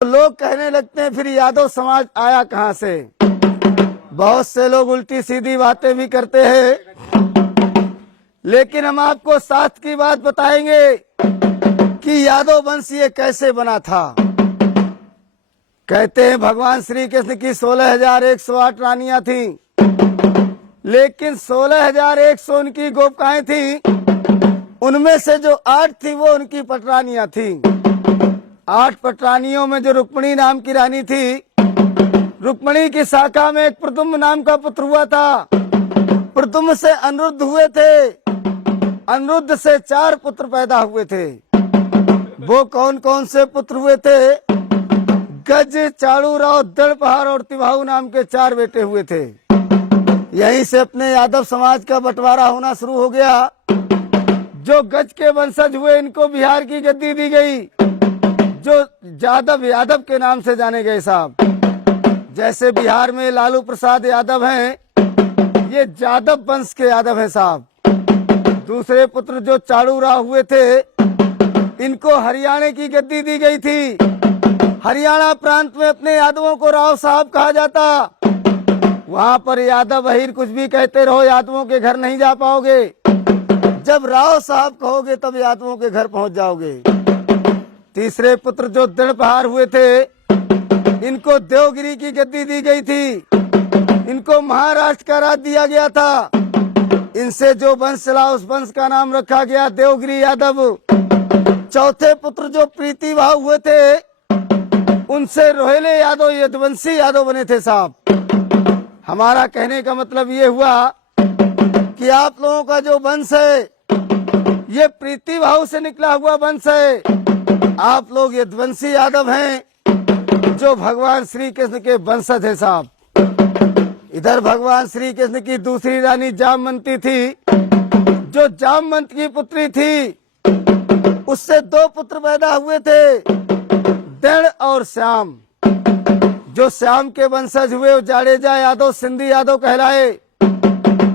लोग कहने लगते हैं फिर यादव समाज आया कहां से। बहुत से लोग उल्टी सीधी बातें भी करते हैं, लेकिन हम आपको शास्त्र की बात बताएंगे कि यादव वंश ये कैसे बना था। कहते हैं भगवान श्री कृष्ण की 16,108 रानियां थीं, लेकिन 16,100 उनकी गोपिकाएं थीं, उनमें से जो 8 थी वो उनकी पटरानियां थीं। 8 पटरानियों में जो रुक्मिणी नाम की रानी थी, रुक्मिणी की शाखा में एक प्रद्युम्न नाम का पुत्र हुआ था। प्रद्युम्न से अनिरुद्ध हुए थे, अनिरुद्ध से 4 पुत्र पैदा हुए थे। वो कौन कौन से पुत्र हुए थे? गज, चाड़ूराव, दड़पहार और तिबाहू नाम के 4 बेटे हुए थे। यहीं से अपने यादव समाज का बंटवारा होना शुरू हो गया। जो गज के वंशज हुए इनको बिहार की गद्दी दी गई, जो यादव के नाम से जाने गए साहब। जैसे बिहार में लालू प्रसाद यादव हैं, ये यादव वंश के यादव हैं साहब। दूसरे पुत्र जो चाड़ूराव हुए थे, इनको हरियाणा की गद्दी दी गई थी। हरियाणा प्रांत में अपने यादवों को राव साहब कहा जाता। वहां पर यादव अहीर कुछ भी कहते रहो, यादवों के घर नहीं जा पाओगे। जब राव साहब कहोगे तब यादवों के घर पहुंच जाओगे। तीसरे पुत्र जो दड़पहार हुए थे, इनको देवगिरी की गद्दी दी गई थी। इनको महाराष्ट्र का राज दिया गया था। इनसे जो वंश चला उस वंश का नाम रखा गया देवगिरी यादव। चौथे पुत्र जो प्रीतिभाव हुए थे, उनसे रोहिले यादव यदुवंशी यादव बने थे साहब। हमारा कहने का मतलब ये हुआ कि आप लोगों का जो वंश है ये प्रीतिभाव से निकला हुआ वंश है। आप लोग यदुवंशी यादव हैं, जो भगवान श्री कृष्ण के वंशज है साहब। इधर भगवान श्री कृष्ण की दूसरी रानी जामवंती थी, जो जामवंत की पुत्री थी। उससे 2 पुत्र पैदा हुए थे, दृढ़ और श्याम। जो श्याम के वंशज हुए वो जाडेजा यादव, सिंधी यादव कहलाए,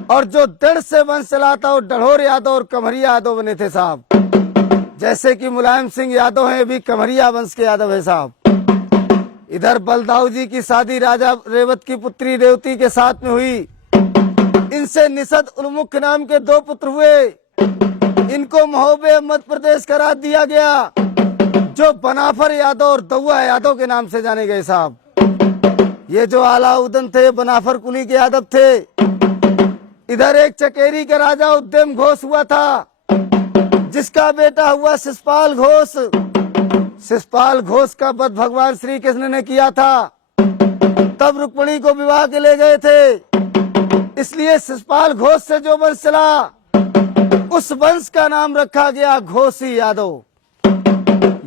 और जो दृढ़ से वंश चला था वो डढ़ोर यादव और कमरिया यादव बने थे साहब। जैसे कि मुलायम सिंह यादव हैं, भी कमरिया वंश के यादव है साहब। इधर बलदाऊ जी की शादी राजा रेवत की पुत्री रेवती के साथ में हुई। इनसे निषद उन्मुख नाम के 2 पुत्र हुए। इनको महोबे मध्य प्रदेश का राज दिया गया, जो बनाफर यादव और दौआ यादव के नाम से जाने गए साहब। ये जो अलाउद्दीन थे बनाफर कुली के यादव थे। इधर एक चकेरी का राजा उद्यम घोष हुआ था, जिसका बेटा हुआ शिषपाल घोष। शिषपाल घोष का वध भगवान श्री कृष्ण ने किया था। तब रुक्मिणी को विवाह के ले गए थे, इसलिए शिषपाल घोष से जो वंश चला उस वंश का नाम रखा गया घोषी यादव।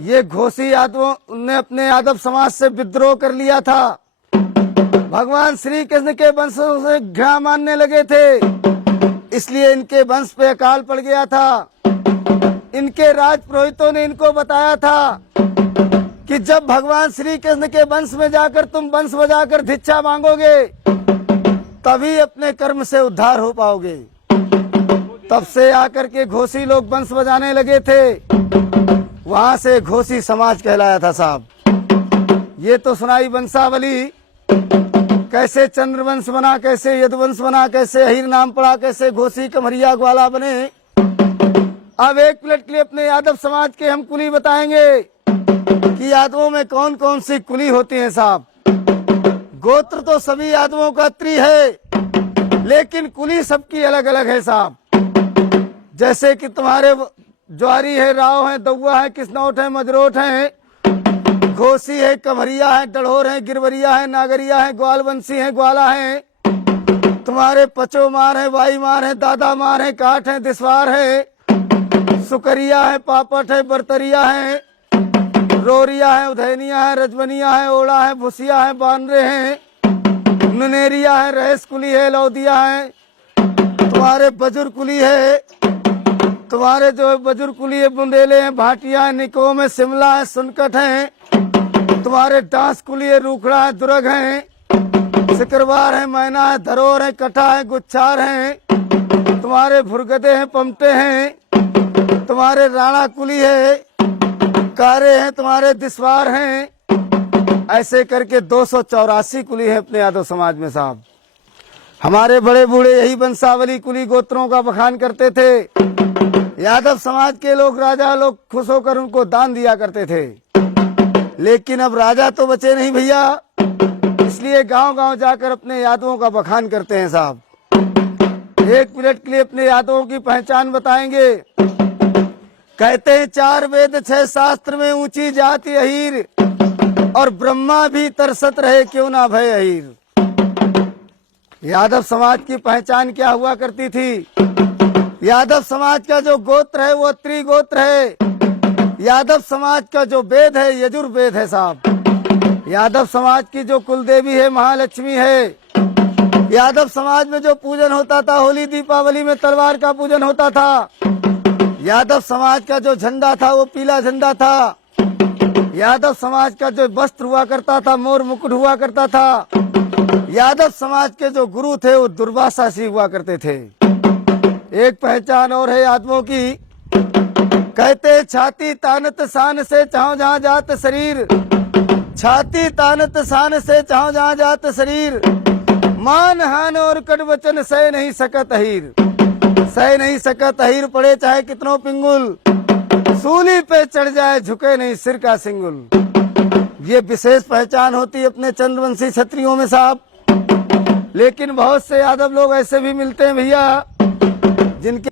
ये घोषी यादवों ने अपने यादव समाज से विद्रोह कर लिया था। भगवान श्री कृष्ण के वंशों से घृणा मानने लगे थे, इसलिए इनके वंश पे अकाल पड़ गया था। इनके राज पुरोहितों ने इनको बताया था कि जब भगवान श्री कृष्ण के वंश में जाकर तुम वंश बजाकर भिक्षा मांगोगे, तभी अपने कर्म से उद्धार हो पाओगे। तब से आकर के घोषी लोग वंश बजाने लगे थे। वहां से घोषी समाज कहलाया था साहब। ये तो सुनाई वंशावली, कैसे चंद्रवंश बना, कैसे यदुवंश बना, कैसे अहीर नाम पड़ा, कैसे घोषी, कमरिया, ग्वाला बने। अब एक मिनट के लिए अपने यादव समाज के हम कुली बताएंगे कि यादवों में कौन कौन सी कुली होती है साहब। गोत्र तो सभी यादवों का त्रि है, लेकिन कुली सबकी अलग अलग है साहब। जैसे कि तुम्हारे ज्वारी है, राव है, दौआ है, किसनौट है, मजरोट है, घोसी है, कमरिया है, डढ़ोर है, गिरवरिया है, नागरिया है, ग्वालवंशी है, ग्वाला है। तुम्हारे पचोमार है, वाईमार है, दादा मार है, काठ है, दिसवार है, सुकरिया है, पापट है, बरतरिया है, रोरिया है, उधैनिया है, रजवनिया है, ओड़ा है, भुसिया है, बानरे हैं, नुनेरिया है, रहेस कुली है, लौदिया है। तुम्हारे बजुर कुली है, तुम्हारे जो बजुर कुली है, बुंदेले हैं, भाटिया है, निकोम है, शिमला है, सुनकट है। तुम्हारे डांस कुली है, रूखड़ा है, दुर्ग है, सिकरवार है, मैना है, धरोर है, कटा है, गुच्छार है। तुम्हारे भुरगदे हैं, पमटे हैं। तुम्हारे राणा कुली है, कारे हैं, तुम्हारे दिसवार हैं। ऐसे करके 284 कुली है अपने यादव समाज में साहब। हमारे बड़े बूढ़े यही वंशावली कुली गोत्रों का बखान करते थे। यादव समाज के लोग, राजा लोग खुश होकर उनको दान दिया करते थे। लेकिन अब राजा तो बचे नहीं भैया, इसलिए गांव गांव जाकर अपने यादवों का बखान करते हैं साहब। 1 मिनट के लिए अपने यादवों की पहचान बताएंगे। कहते हैं 4 वेद 6 शास्त्र में ऊंची जाति अहीर, और ब्रह्मा भी तरसत रहे क्यों ना भय अहीर। यादव समाज की पहचान क्या हुआ करती थी? यादव समाज का जो गोत्र है वो त्रिगोत्र है। यादव समाज का जो वेद है यजुर्वेद है साहब। यादव समाज की जो कुलदेवी है महालक्ष्मी है। यादव समाज में जो पूजन होता था, होली दीपावली में तलवार का पूजन होता था। यादव समाज का जो झंडा था वो पीला झंडा था। यादव समाज का जो वस्त्र हुआ करता था मोर मुकुट हुआ करता था। यादव समाज के जो गुरु थे वो दुर्वासा सी हुआ करते थे। एक पहचान और है यादवों की। कहते छाती तानत शान से चाहो जहाँ जात शरीर, छाती तानत शान से चाहो जहाँ जात शरीर, मान हान और कड़ वचन सह नहीं सकत अहीर। सह नहीं सकत अहीर पड़े चाहे कितनों पिंगुल, सूली पे चढ़ जाए झुके नहीं सिर का सिंगुल। ये विशेष पहचान होती है अपने चंद्रवंशी क्षत्रियों में साहब। लेकिन बहुत से यादव लोग ऐसे भी मिलते हैं भैया जिनके